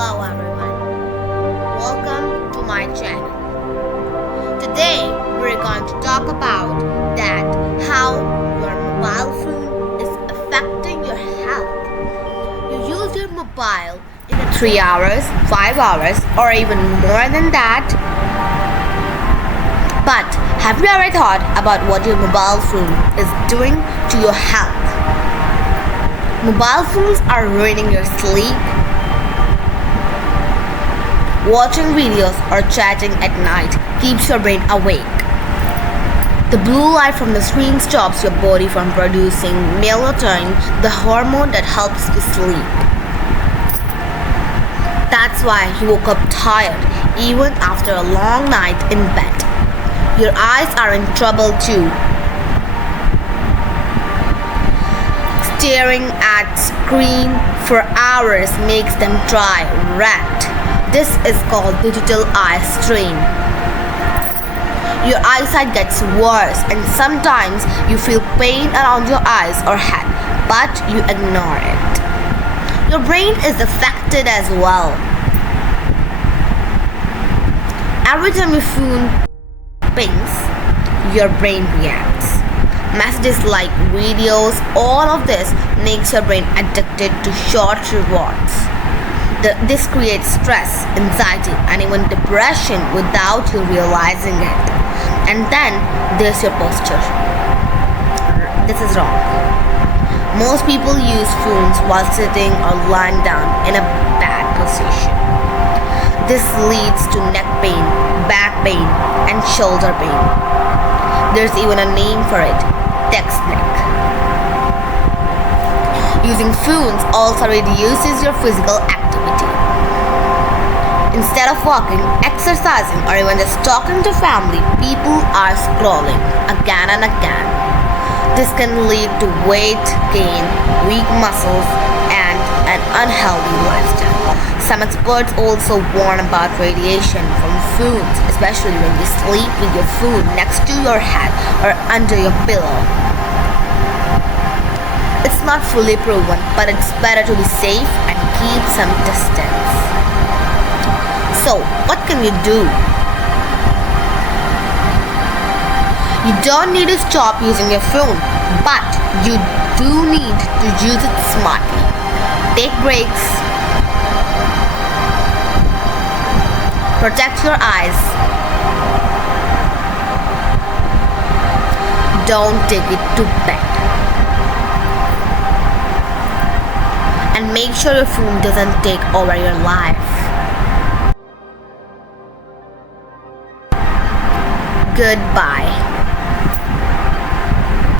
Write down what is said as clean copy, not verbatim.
Hello everyone, welcome to my channel. Today we're going to talk about that how your mobile phone is affecting your health. You use your mobile in 3 hours, 5 hours or even more than that. But have you ever thought about what your mobile phone is doing to your health? Mobile phones are ruining your sleep. Watching videos or chatting at night keeps your brain awake. The blue light from the screen stops your body from producing melatonin, the hormone that helps you sleep. That's why you woke up tired even after a long night in bed. Your eyes are in trouble too. Staring at screen for hours makes them dry, red. This is called digital eye strain. Your eyesight gets worse and sometimes you feel pain around your eyes or head, but you ignore it. Your brain is affected as well. Every time your phone pings, your brain reacts. Messages like videos, all of this makes your brain addicted to short rewards. This creates stress, anxiety, and even depression without you realizing it. And then there's your posture. This is wrong. Most people use phones while sitting or lying down in a bad position. This leads to neck pain, back pain, and shoulder pain. There's even a name for it, text neck. Using phones also reduces your physical activity. Instead of walking, exercising, or even just talking to family, people are scrolling again and again. This can lead to weight gain, weak muscles, and an unhealthy lifestyle. Some experts also warn about radiation from phones, especially when you sleep with your phone next to your head or under your pillow. It's not fully proven, but it's better to be safe and keep some distance. So, what can you do? You don't need to stop using your phone, but you do need to use it smartly. Take breaks. Protect your eyes. Don't take it to bed. And make sure your phone doesn't take over your life. Goodbye.